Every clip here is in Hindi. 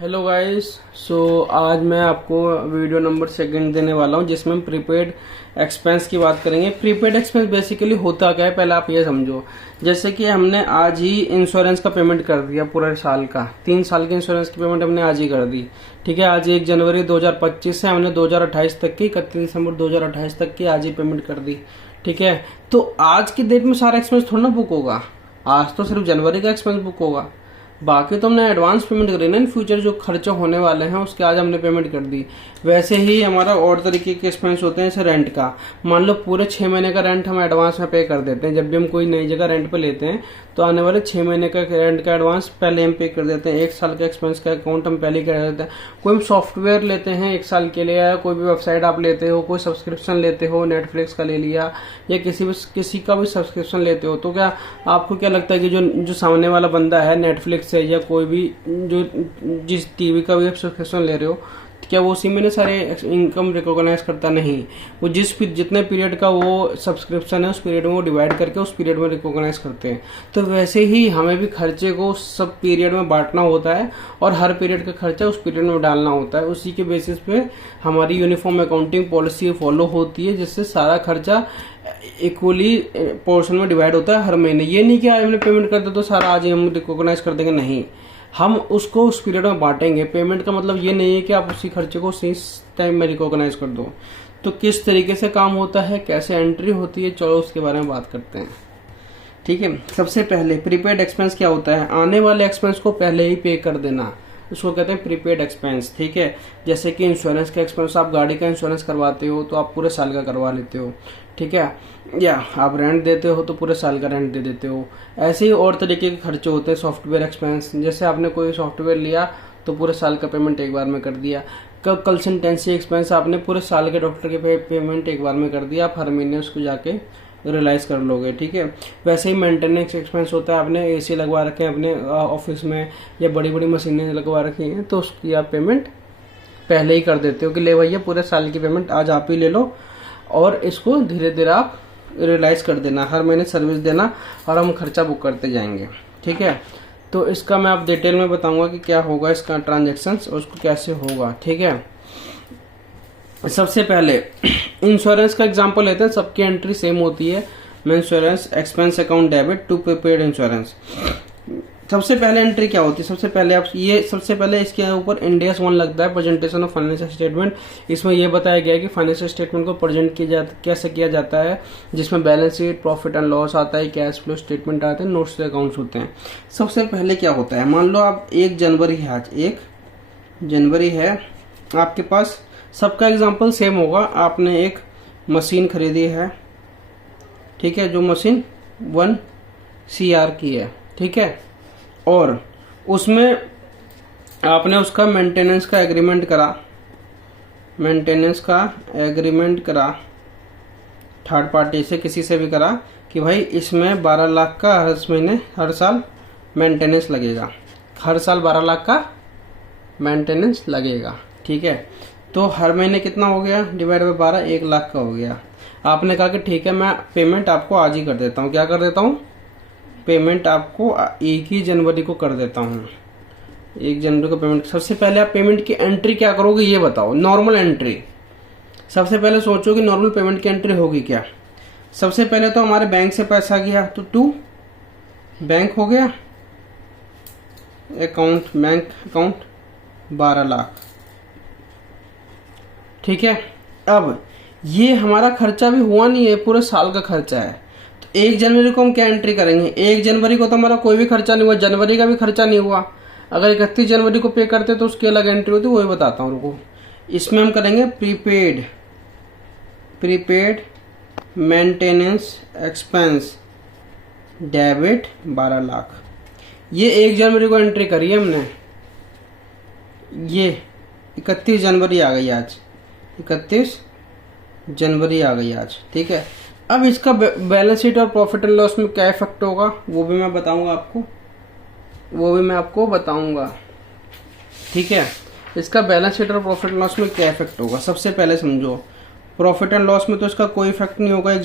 Hello guys. आज मैं आपको वीडियो नंबर सेकंड देने वाला हूं जिसमें हम प्रीपेड एक्सपेंस की बात करेंगे। प्रीपेड एक्सपेंस बेसिकली होता क्या है, पहले आप ये समझो। जैसे कि हमने आज ही इंश्योरेंस का पेमेंट कर दिया, पूरे साल का 3 साल के इंश्योरेंस की पेमेंट हमने आज ही कर दी। ठीक है, आज 1 जनवरी 2025 से हमने 2028 तक की 31 दिसंबर 2028 तक की आज ही पेमेंट कर दी। ठीक है, तो आज की डेट में सारा एक्सपेंस थोड़ा ना बुक होगा। आज तो सिर्फ जनवरी का एक्सपेंस बुक होगा, बाकी तो हमने एडवांस पेमेंट करी ना। इन फ्यूचर जो खर्चे होने वाले हैं उसके आज हमने पेमेंट कर दी। वैसे ही हमारा और तरीके के एक्सपेंस होते हैं, जैसे रेंट का। मान लो पूरे 6 महीने का रेंट हम एडवांस में पे कर देते हैं। जब भी हम कोई नई जगह रेंट पे लेते हैं तो आने वाले 6 महीने का रेंट का एडवांस पहले हम पे कर देते हैं। 1 साल का एक्सपेंस का अकाउंट हम पहले कर देते हैं। कोई सॉफ्टवेयर लेते हैं 1 साल के लिए, या कोई भी वेबसाइट आप लेते हो, कोई सब्सक्रिप्शन लेते हो, नेटफ्लिक्स का ले लिया या किसी का भी सब्सक्रिप्शन लेते हो, तो क्या आपको क्या लगता है कि जो सामने वाला बंदा है नेटफ्लिक्स है या कोई भी जो जिस टीवी का भी आप सब्सक्रिप्शन ले रहे हो, क्या वो उसी में सारे इनकम रिकॉग्नाइज करता? नहीं, वो जितने पीरियड का वो सब्सक्रिप्शन है उस पीरियड में वो डिवाइड करके उस पीरियड में रिकॉग्नाइज करते हैं। तो वैसे ही हमें भी खर्चे को सब पीरियड में बांटना होता है और हर पीरियड का खर्चा उस पीरियड में डालना होता है। उसी के बेसिस पे हमारी यूनिफॉर्म अकाउंटिंग पॉलिसी फॉलो होती है, जिससे सारा खर्चा इक्वली पोर्शन में डिवाइड होता है हर महीने। ये नहीं कि आज हमने पेमेंट कर दिया तो सारा आज ही हम रिकॉग्नाइज कर देंगे, नहीं, हम उसको उस पीरियड में बांटेंगे। पेमेंट का मतलब ये नहीं है कि आप उसी खर्चे को उसी टाइम में रिकॉग्नाइज कर दो। तो किस तरीके से काम होता है, कैसे एंट्री होती है, चलो उसके बारे में बात करते हैं। ठीक है, सबसे पहले प्रीपेड एक्सपेंस क्या होता है? आने वाले एक्सपेंस को पहले ही पे कर देना, उसको कहते हैं प्रीपेड एक्सपेंस। ठीक है, जैसे कि इंश्योरेंस का एक्सपेंस, आप गाड़ी का इंश्योरेंस करवाते हो तो आप पूरे साल का करवा लेते हो। ठीक है, या आप रेंट देते हो तो पूरे साल का रेंट दे देते हो। ऐसे ही और तरीके के खर्चे होते हैं। सॉफ्टवेयर एक्सपेंस, जैसे आपने कोई सॉफ्टवेयर लिया तो पूरे साल का पेमेंट एक बार में कर दिया। कंसल्टेंसी एक्सपेंस, आपने पूरे साल के डॉक्टर के पेमेंट एक बार में कर दिया, आप हर महीने उसको जाके रियलाइज कर लोगे। ठीक है, वैसे ही मेंटेनेंस एक्सपेंस होता है। आपने एसी लगवा रखे हैं अपने ऑफिस में या बड़ी बड़ी मशीनें लगवा रखी हैं तो उसकी आप पेमेंट पहले ही कर देते हो कि ले भैया पूरे साल की पेमेंट आज आप ही ले लो और इसको धीरे धीरे आप रियलाइज कर देना, हर महीने सर्विस देना और हम खर्चा बुक करते जाएंगे। ठीक है, तो इसका मैं आप डिटेल में बताऊंगा कि क्या होगा इसका ट्रांजेक्शन्स और उसको कैसे होगा। ठीक है, सबसे पहले इंश्योरेंस का एग्जांपल लेते हैं। सबकी एंट्री सेम होती है, insurance expense account debit to prepaid insurance. सबसे पहले एंट्री क्या होती है? सबसे पहले इसके ऊपर इंडेस 1 लगता है, प्रेजेंटेशन ऑफ फाइनेंशियल स्टेटमेंट। इसमें यह बताया गया है कि फाइनेंशियल स्टेटमेंट को प्रेजेंट कैसे किया जाता है, जिसमें balance sheet, profit and loss आता है, कैश फ्लो स्टेटमेंट आते हैं, नोट्स अकाउंट्स होते हैं। सबसे पहले क्या होता है, मान लो आप 1 जनवरी है, आज 1 जनवरी है, आपके पास सबका एग्जाम्पल सेम होगा। आपने एक मशीन खरीदी है, ठीक है, जो मशीन 1 CR की है। ठीक है, और उसमें आपने उसका मेंटेनेंस का एग्रीमेंट करा, थर्ड पार्टी से, किसी से भी करा कि भाई इसमें 12 लाख का हर साल मेंटेनेंस लगेगा, हर साल 12 लाख का मेंटेनेंस लगेगा। ठीक है, तो हर महीने कितना हो गया, डिवाइड बाय 12, 1 लाख का हो गया। आपने कहा कि ठीक है, मैं पेमेंट आपको आज ही कर देता हूँ। क्या कर देता हूँ? पेमेंट आपको 1 जनवरी को कर देता हूँ। 1 जनवरी को पेमेंट। सबसे पहले आप पेमेंट की एंट्री क्या करोगे ये बताओ। नॉर्मल एंट्री, सबसे पहले सोचो कि नॉर्मल पेमेंट की एंट्री होगी क्या। सबसे पहले तो हमारे बैंक से पैसा गया तो टू बैंक हो गया, अकाउंट, बैंक अकाउंट 12 लाख। ठीक है, अब ये हमारा खर्चा भी हुआ नहीं है, पूरे साल का खर्चा है। तो 1 जनवरी को हम क्या एंट्री करेंगे? 1 जनवरी को तो हमारा कोई भी खर्चा नहीं हुआ, जनवरी का भी खर्चा नहीं हुआ। अगर 31 जनवरी को पे करते तो उसकी अलग एंट्री होती, वही बताता हूँ, रुको। इसमें हम करेंगे prepaid maintenance expense debit 12 lakh. ये 1 जनवरी को एंट्री करी है हमने, ये 31 जनवरी आ गई आज, 31 जनवरी आ गई आज। ठीक है, अब इसका बैलेंस शीट और प्रॉफिट एंड लॉस में क्या इफेक्ट होगा वो भी मैं बताऊंगा ठीक है, इसका बैलेंस शीट और प्रॉफिट एंड लॉस में क्या इफेक्ट होगा। सबसे पहले समझो, प्रॉफिट एंड लॉस में तो इसका कोई इफेक्ट नहीं होगा। 1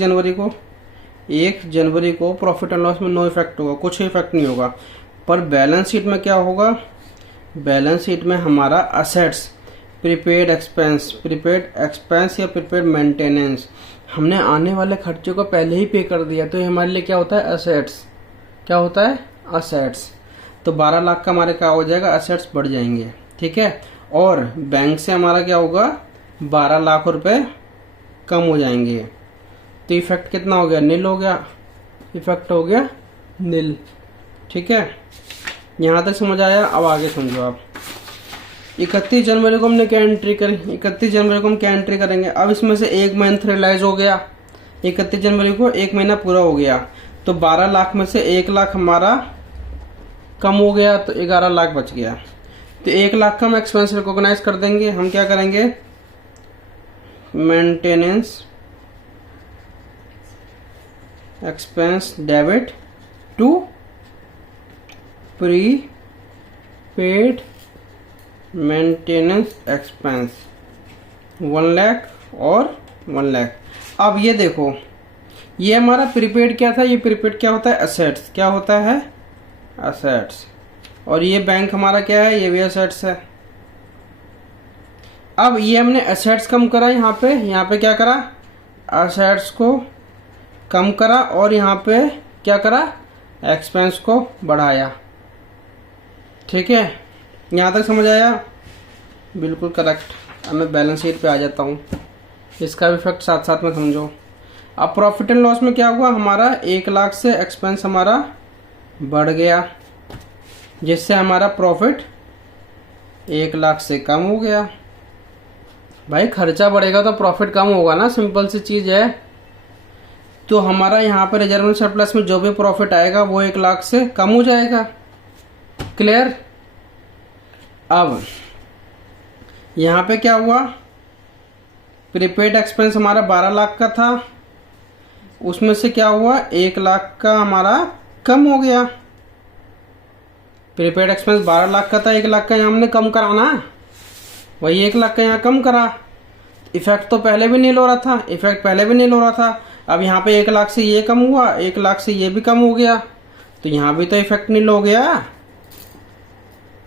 जनवरी को प्रॉफिट एंड लॉस में नो इफेक्ट होगा, कुछ इफेक्ट नहीं होगा। पर बैलेंस शीट में क्या होगा, बैलेंस शीट में हमारा असेट्स, प्रीपेड एक्सपेंस या प्रीपेड मेंटेनेंस, हमने आने वाले खर्चे को पहले ही पे कर दिया, तो ये हमारे लिए क्या होता है, असेट्स। क्या होता है, असेट्स। तो 12 लाख का हमारे क्या हो जाएगा, असेट्स बढ़ जाएंगे। ठीक है, और बैंक से हमारा क्या होगा, 12 लाख रुपए कम हो जाएंगे। तो इफेक्ट कितना हो गया, नील हो गया, इफेक्ट हो गया नील। ठीक है, यहाँ तक समझ आया। अब आगे समझो आप। 31 जनवरी को हमने क्या एंट्री करी, 31 जनवरी को हम क्या एंट्री करेंगे। अब इसमें से एक मंथ रियलाइज हो गया, 31 जनवरी को एक महीना पूरा हो गया, तो 12 लाख में से 1 लाख हमारा कम हो गया, तो 11 लाख बच गया। तो 1 लाख का हम एक्सपेंस रिकॉग्नाइज कर देंगे। हम क्या करेंगे, maintenance expense debit to prepaid maintenance expense 1 lakh और 1 लाख। अब ये देखो, ये हमारा प्रीपेड क्या था, ये प्रीपेड क्या होता है, असेट्स। क्या होता है, असेट्स। और ये बैंक हमारा क्या है, ये भी असेट्स है। अब ये हमने असेट्स कम करा, यहाँ पे क्या करा, असेट्स को कम करा, और यहाँ पे क्या करा, एक्सपेंस को बढ़ाया। ठीक है, यहाँ तक समझ आया, बिल्कुल करेक्ट। अब मैं बैलेंस शीट पे आ जाता हूँ, इसका भी इफेक्ट साथ साथ में समझो। अब प्रॉफिट एंड लॉस में क्या हुआ, हमारा 1 लाख से एक्सपेंस हमारा बढ़ गया, जिससे हमारा प्रॉफिट 1 लाख से कम हो गया। भाई खर्चा बढ़ेगा तो प्रॉफिट कम होगा ना, सिंपल सी चीज है। तो हमारा यहाँ पे रिजर्व सरप्लस में जो भी प्रॉफिट आएगा वो 1 लाख से कम हो जाएगा। क्लियर। अब यहाँ पे क्या हुआ, प्रीपेड एक्सपेंस हमारा 12 लाख का था, उसमें से क्या हुआ, 1 लाख का हमारा कम हो गया। प्रीपेड एक्सपेंस 12 लाख का था, 1 लाख का यहाँ हमने कम करा ना, वही 1 लाख का यहाँ कम करा। इफेक्ट तो पहले भी नहीं हो रहा था, इफेक्ट पहले भी नहीं हो रहा था। अब यहाँ पे 1 लाख से ये कम हुआ, 1 लाख से ये भी कम हो गया, तो यहाँ भी तो इफेक्ट नहीं हो गया।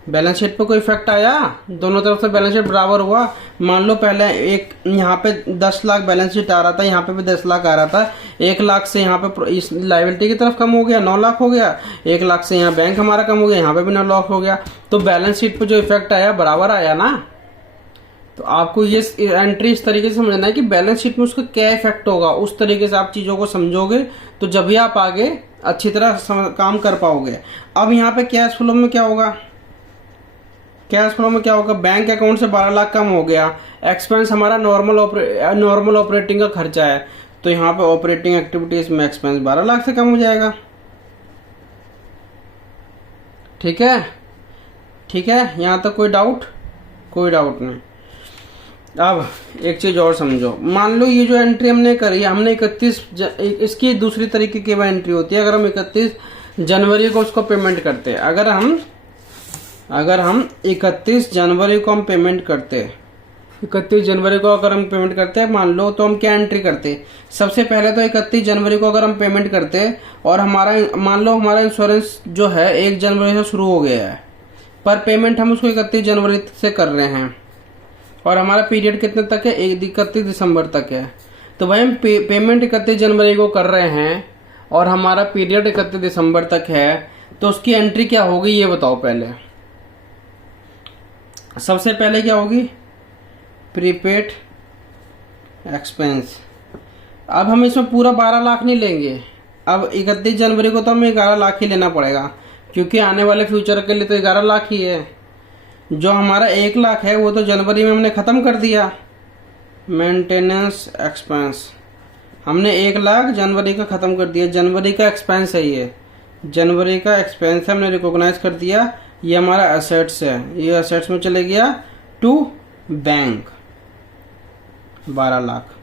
बैलेंस शीट पे कोई इफेक्ट आया, दोनों तरफ से बैलेंस शीट बराबर हुआ। मान लो पहले एक यहाँ पे 10 लाख बैलेंस शीट आ रहा था, यहाँ पे भी 10 लाख आ रहा था। 1 लाख से यहाँ पे इस लायबिलिटी की तरफ कम हो गया, 9 लाख हो गया। 1 लाख से यहाँ बैंक हमारा कम हो गया, यहाँ पे भी 9 लाख हो गया। तो बैलेंस शीट पे जो इफेक्ट आया बराबर आया ना। तो आपको ये एंट्री इस तरीके से समझना है कि बैलेंस शीट में उसका क्या इफेक्ट होगा, उस तरीके से आप चीजों को समझोगे तो जब भी आप आगे अच्छी तरह काम कर पाओगे। अब यहाँ पे कैश फ्लो में क्या होगा, कैश फ्लो में क्या होगा, बैंक अकाउंट से 12 लाख कम हो गया, एक्सपेंस हमारा नॉर्मल ऑपरेटिंग का खर्चा है, तो यहाँ पे ऑपरेटिंग एक्टिविटीज में एक्सपेंस 12 लाख से कम हो जाएगा। ठीक है, ठीक है, यहाँ तक कोई डाउट, कोई डाउट नहीं। अब एक चीज और समझो, मान लो ये जो एंट्री हमने करी, हमने 31 इसकी दूसरी तरीके की एंट्री होती है। अगर हम 31 जनवरी को उसको पेमेंट करते हैं, अगर हम 31 जनवरी को हम पेमेंट करते हैं, 31 जनवरी को अगर हम पेमेंट करते हैं, मान लो, तो हम क्या एंट्री करते हैं, सबसे पहले तो 31 जनवरी को अगर हम पेमेंट करते हैं और हमारा मान लो हमारा इंश्योरेंस जो है 1 जनवरी से शुरू हो गया है, पर पेमेंट हम उसको 31 जनवरी से कर रहे हैं, और हमारा पीरियड कितने तक है, 31 दिसंबर तक है। तो भाई हम पेमेंट 31 जनवरी को कर रहे हैं और हमारा पीरियड 31 दिसंबर तक है, तो उसकी एंट्री क्या होगी ये बताओ। पहले सबसे पहले क्या होगी, प्रीपेड एक्सपेंस। अब हम इसमें पूरा 12 लाख नहीं लेंगे, अब 31 जनवरी को तो हमें 11 लाख ही लेना पड़ेगा, क्योंकि आने वाले फ्यूचर के लिए तो 11 लाख ही है। जो हमारा 1 लाख है वो तो जनवरी में हमने खत्म कर दिया। मेंटेनेंस एक्सपेंस हमने 1 लाख जनवरी का खत्म कर दिया, जनवरी का एक्सपेंस है, ये जनवरी का एक्सपेंस हमने रिकॉग्नाइज कर दिया। ये हमारा एसेट्स है, ये एसेट्स में चले गया टू बैंक 12 लाख।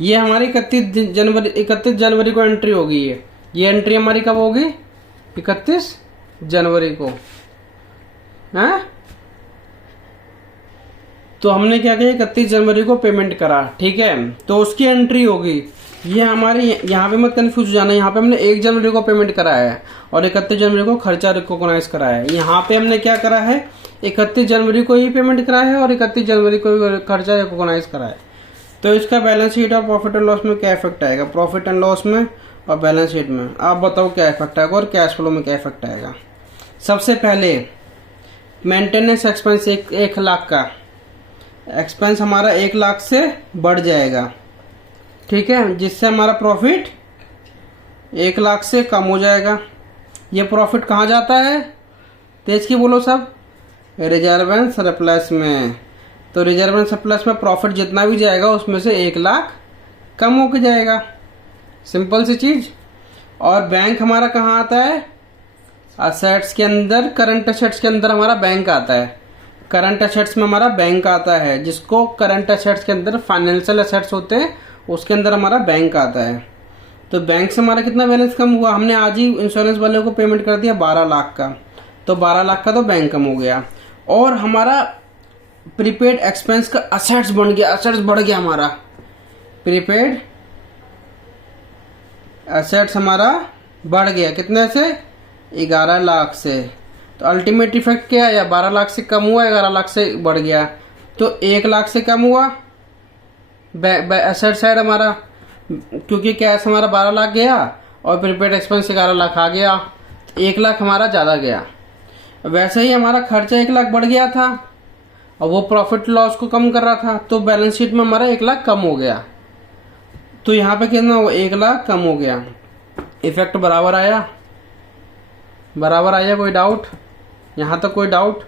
ये हमारी 31 जनवरी को एंट्री होगी। ये एंट्री हमारी कब होगी, 31 जनवरी को है। तो हमने क्या किया, 31 जनवरी को पेमेंट करा, ठीक है, तो उसकी एंट्री होगी। ये हमारे यहाँ पे मत कंफ्यूज हो जाना, यहाँ पे हमने 1 जनवरी को पेमेंट कराया है और 31 जनवरी को खर्चा रिकॉग्नाइज कराया है। यहाँ पे हमने क्या करा है, 31 जनवरी को ही पेमेंट कराया है और 31 जनवरी को ही खर्चा रिकॉग्नाइज कराया है। तो इसका बैलेंस शीट और प्रॉफिट एंड लॉस में क्या इफेक्ट आएगा, प्रॉफिट एंड लॉस में और बैलेंस शीट में आप बताओ क्या इफेक्ट आएगा और कैश फ्लो में क्या इफेक्ट आएगा। सबसे पहले मेंटेनेंस एक्सपेंस 1 लाख का एक्सपेंस हमारा 1 लाख से बढ़ जाएगा, ठीक है, जिससे हमारा प्रॉफिट 1 लाख से कम हो जाएगा। ये प्रॉफिट कहाँ जाता है, तेज की बोलो सब, रिजर्व एंड सरप्लस में। तो रिजर्व एंड सरप्लस में प्रॉफिट जितना भी जाएगा उसमें से 1 लाख कम होकर जाएगा, सिंपल सी चीज। और बैंक हमारा कहाँ आता है, असेट्स के अंदर, करंट असेट्स के अंदर हमारा बैंक आता है। करंट असेट्स में हमारा बैंक आता है, जिसको करंट असेट्स के अंदर फाइनेंशियल असेट्स होते हैं उसके अंदर हमारा बैंक आता है। तो बैंक से हमारा कितना बैलेंस कम हुआ, हमने आज ही इंश्योरेंस वाले को पेमेंट कर दिया 12 लाख का, तो 12 लाख का तो बैंक कम हो गया। और हमारा प्रीपेड एक्सपेंस का असेट्स बन गया, असेट्स बढ़ गया हमारा, प्रीपेड असेट्स हमारा बढ़ गया कितने से, 11 लाख से। तो अल्टीमेट इफेक्ट क्या है, 12 लाख से कम हुआ, 11 लाख से बढ़ गया, तो 1 लाख से कम हुआ एसेट साइड हमारा, क्योंकि कैश हमारा 12 लाख गया और प्रीपेड एक्सपेंस 11 लाख आ गया, 1 लाख हमारा ज़्यादा गया। वैसे ही हमारा खर्चा 1 लाख बढ़ गया था और वो प्रॉफिट लॉस को कम कर रहा था, तो बैलेंस शीट में हमारा 1 लाख कम हो गया। तो यहाँ पे कितना हुआ, 1 लाख कम हो गया। इफेक्ट बराबर आया, बराबर आया, कोई डाउट यहाँ तक, कोई डाउट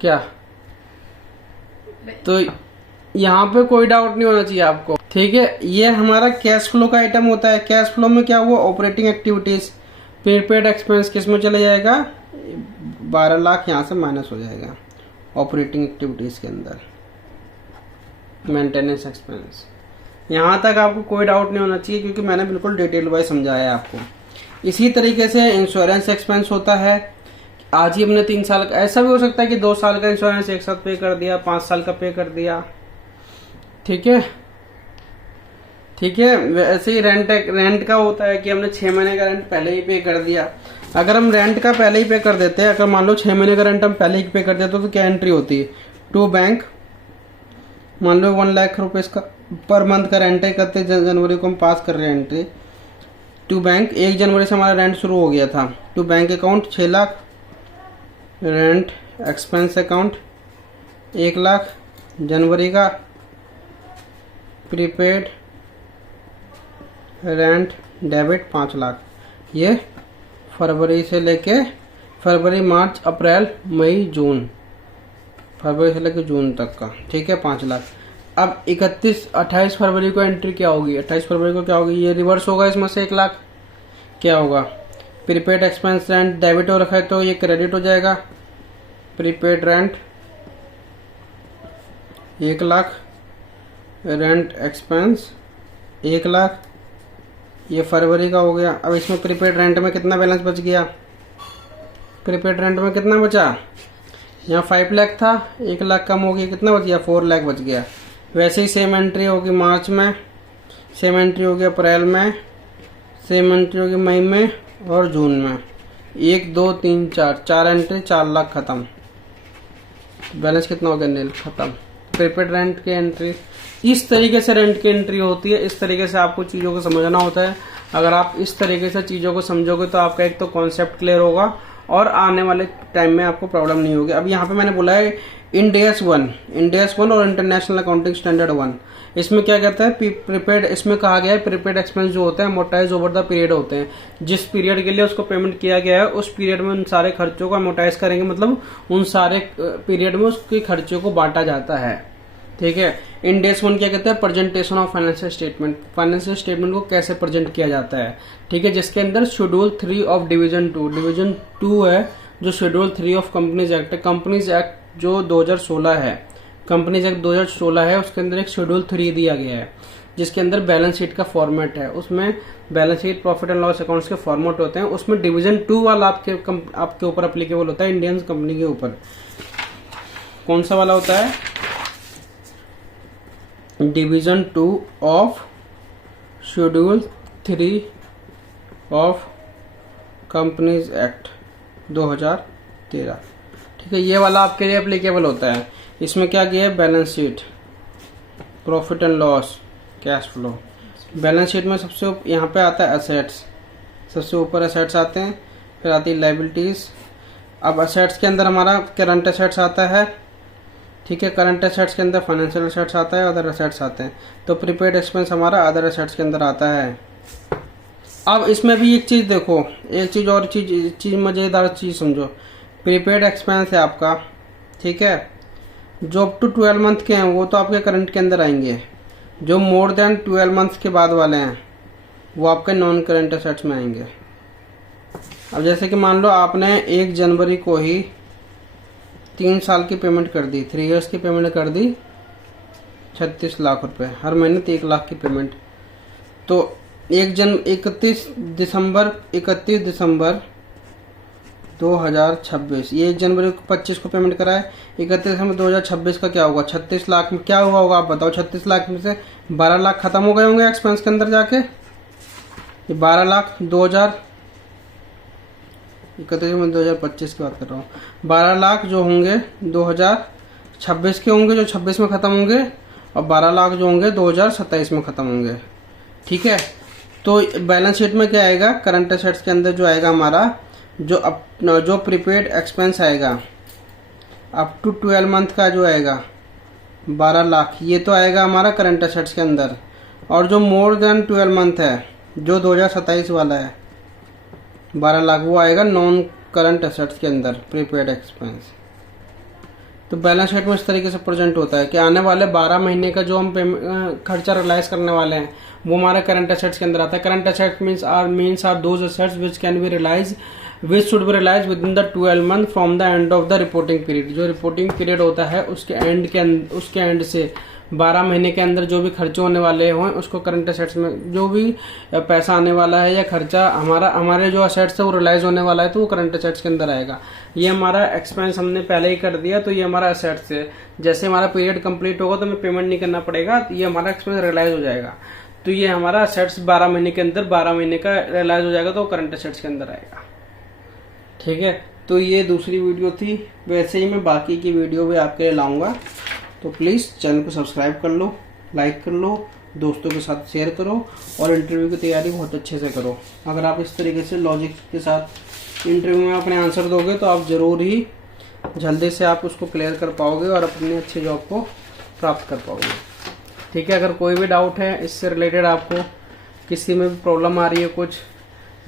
क्या? तो यहाँ पे कोई डाउट नहीं होना चाहिए आपको, ठीक है। ये हमारा कैश फ्लो का आइटम होता है। कैश फ्लो में क्या हुआ, ऑपरेटिंग एक्टिविटीज, प्रीपेड एक्सपेंस किस में चले जाएगा, 12 लाख यहाँ से माइनस हो जाएगा ऑपरेटिंग एक्टिविटीज के अंदर, मेंटेनेंस एक्सपेंस। यहाँ तक आपको कोई डाउट नहीं होना चाहिए, क्योंकि मैंने बिल्कुल डिटेल वाइज समझाया है आपको। इसी तरीके से इंश्योरेंस एक्सपेंस होता है। आज ही हमने 3 साल का, ऐसा भी हो सकता है कि 2 साल का इंश्योरेंस एक साथ पे कर दिया, 5 साल का पे कर दिया, ठीक है, ठीक है। वैसे ही रेंट का होता है कि हमने 6 महीने का रेंट पहले ही पे कर दिया। अगर हम रेंट का पहले ही पे कर देते हैं, अगर मान लो 6 महीने का रेंट हम पहले ही पे कर देते तो क्या एंट्री होती है, टू बैंक, मान लो 1 लाख रुपए का पर मंथ का रेंट है, 31 जनवरी को हम पास कर रहे हैं एंट्री टू बैंक। 1 जनवरी से हमारा रेंट शुरू हो गया था, two bank account 6 lakh, rent expense account 1 lakh, जनवरी का प्रीपेड रेंट डेबिट 5 लाख, ये फरवरी से लेके फरवरी, मार्च, अप्रैल, मई, जून, फरवरी से लेके जून तक का, ठीक है, 5 लाख। अब 28 फरवरी को एंट्री क्या होगी, 28 फरवरी को क्या होगी, ये रिवर्स होगा, इसमें से 1 लाख क्या होगा, प्रीपेड एक्सपेंस रेंट डेबिट हो रखा है तो ये क्रेडिट हो जाएगा, prepaid rent 1 lakh, rent expense 1 lakh, ये फरवरी का हो गया। अब इसमें प्रीपेड रेंट में कितना बैलेंस बच गया, प्रीपेड रेंट में कितना बचा, यहाँ 5 लाख था, 1 लाख कम हो गया, कितना बच गया, 4 लाख बच गया। वैसे ही सेम एंट्री होगी मार्च में, सेम एंट्री होगी अप्रैल में, सेम एंट्री होगी मई में और जून में। 1 2 3 4 एंट्री, 4 लाख खत्म, बैलेंस कितना हो गया, नील, खत्म। प्रीपेड रेंट की एंट्री, इस तरीके से रेंट की एंट्री होती है। इस तरीके से आपको चीज़ों को समझना होता है। अगर आप इस तरीके से चीज़ों को समझोगे तो आपका एक तो कॉन्सेप्ट क्लियर होगा और आने वाले टाइम में आपको प्रॉब्लम नहीं होगी। अब यहाँ पे मैंने बोला है इंड AS 1 और इंटरनेशनल अकाउंटिंग स्टैंडर्ड 1, इसमें क्या कहता है, प्रीपेड, इसमें कहा गया है प्रीपेड एक्सपेंस जो होते हैं अमोर्टाइज ओवर द पीरियड होते हैं। जिस पीरियड के लिए उसको पेमेंट किया गया है उस पीरियड में उन सारे खर्चों को अमोर्टाइज करेंगे, मतलब उन सारे पीरियड में उसके खर्चों को बांटा जाता है, ठीक है। इंड AS 1 क्या कहता है, presentation of financial statement, financial statement को कैसे प्रेजेंट किया जाता है, ठीक है, जिसके अंदर शेड्यूल 3 ऑफ डिवीजन 2 है, जो शेड्यूल 3 ऑफ कंपनीज एक्ट है, कंपनीज एक्ट जो 2016 है, कंपनीज एक्ट 2016 है, उसके अंदर एक शेड्यूल 3 दिया गया है, जिसके अंदर बैलेंस शीट का फॉर्मेट है। उसमें balance sheet, profit and loss accounts के फॉर्मेट होते हैं। उसमें डिवीजन 2 वाला आपके ऊपर अप्लीकेबल होता है, इंडियन कंपनी के ऊपर। कौन सा वाला होता है, division 2 of schedule 3 of companies act 2013। ठीक है, ये वाला आपके लिए एप्लीकेबल होता है। इसमें क्या किया है, balance sheet, profit and loss, cash flow. Balance sheet में सबसे यहाँ पे आता है एसेट्स, सबसे ऊपर एसेट्स आते हैं, फिर आती है लाइबिलिटीज। अब एसेट्स के अंदर हमारा करंट एसेट्स आता है। ठीक है, करंट एसेट्स के अंदर फाइनेंशियल एसेट्स आता है, अदर एसेट्स आते हैं। तो प्रीपेड एक्सपेंस हमारा अदर एसेट्स के अंदर आता है। अब इसमें भी एक चीज देखो, एक चीज और चीज मजेदार चीज समझो। प्रीपेड एक्सपेंस है आपका, ठीक है, जो अप टू 12 मंथ के हैं वो तो आपके करंट के अंदर आएंगे। जो मोर देन 12 मंथ्स के बाद वाले हैं वो आपके नॉन करंट एसेट्स में आएंगे। अब जैसे कि मान लो आपने 1 जनवरी को ही 3 साल की पेमेंट कर दी, 3 इयर्स की पेमेंट कर दी, 36 लाख रुपए, हर महीने 1 लाख की पेमेंट। तो 31 दिसंबर 2026, ये 1 जनवरी को 25 को पेमेंट करा है, 31 दिसंबर 2026 का क्या होगा, 36 लाख में क्या हुआ होगा आप बताओ। 36 लाख में से 12 लाख खत्म हो गए होंगे एक्सपेंस के अंदर जाके। ये 12 लाख 2025 की बात कर रहा हूँ। 12 लाख जो होंगे 2026 के होंगे, जो 26 में खत्म होंगे, और 12 लाख जो होंगे 2027 में खत्म होंगे। ठीक है, तो बैलेंस शीट में क्या आएगा, करंट एसेट्स के अंदर जो आएगा हमारा जो प्रीपेड एक्सपेंस आएगा अप टू 12 मंथ का जो आएगा 12 लाख, ये तो आएगा हमारा करंट एसेट्स के अंदर। और जो मोर देन 12 मंथ है, जो 2027 वाला है 12 लाख, वो आएगा नॉन करंट एसेट्स के अंदर, प्रीपेड एक्सपेंस। तो बैलेंस शीट में इस तरीके से प्रेजेंट होता है कि आने वाले 12 महीने का जो हम खर्चा रियलाइज करने वाले हैं वो हमारे करंट एसेट्स के अंदर आता है। Current assets means are those assets which can be realise which should be realise within the 12 month from the end of the reporting period. जो रिपोर्टिंग पीरियड होता है उसके एंड से 12 महीने के अंदर जो भी खर्चे होने वाले हों उसको करंट एसेट्स में, जो भी पैसा आने वाला है या खर्चा हमारे जो एसेट्स है वो रियलाइज होने वाला है तो वो करंट एसेट्स के अंदर आएगा। ये हमारा एक्सपेंस हमने पहले ही कर दिया, तो ये हमारा एसेट्स है। जैसे हमारा पीरियड कंप्लीट होगा तो हमें पेमेंट नहीं करना पड़ेगा, तो ये हमारा एक्सपेंस रियलाइज हो जाएगा। तो ये हमारा एसेट्स 12 महीने के अंदर 12 महीने का रियलाइज हो जाएगा तो करंट एसेट्स के अंदर आएगा। ठीक है, तो ये दूसरी वीडियो थी। वैसे ही मैं बाकी की वीडियो भी आपके लिए लाऊंगा, तो प्लीज़ चैनल को सब्सक्राइब कर लो, लाइक कर लो, दोस्तों के साथ शेयर करो और इंटरव्यू की तैयारी बहुत अच्छे से करो। अगर आप इस तरीके से लॉजिक के साथ इंटरव्यू में अपने आंसर दोगे तो आप ज़रूर ही जल्दी से आप उसको क्लियर कर पाओगे और अपनी अच्छी जॉब को प्राप्त कर पाओगे। ठीक है, अगर कोई भी डाउट है इससे रिलेटेड, आपको किसी में भी प्रॉब्लम आ रही है कुछ,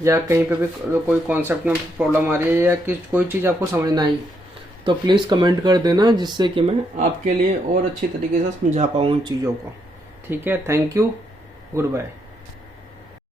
या कहीं पे भी कोई कॉन्सेप्ट में प्रॉब्लम आ रही है, या कोई चीज़ आपको समझ ना आई, तो प्लीज़ कमेंट कर देना, जिससे कि मैं आपके लिए और अच्छी तरीके से समझा पाऊँ इन चीज़ों को। ठीक है, थैंक यू, गुड बाय।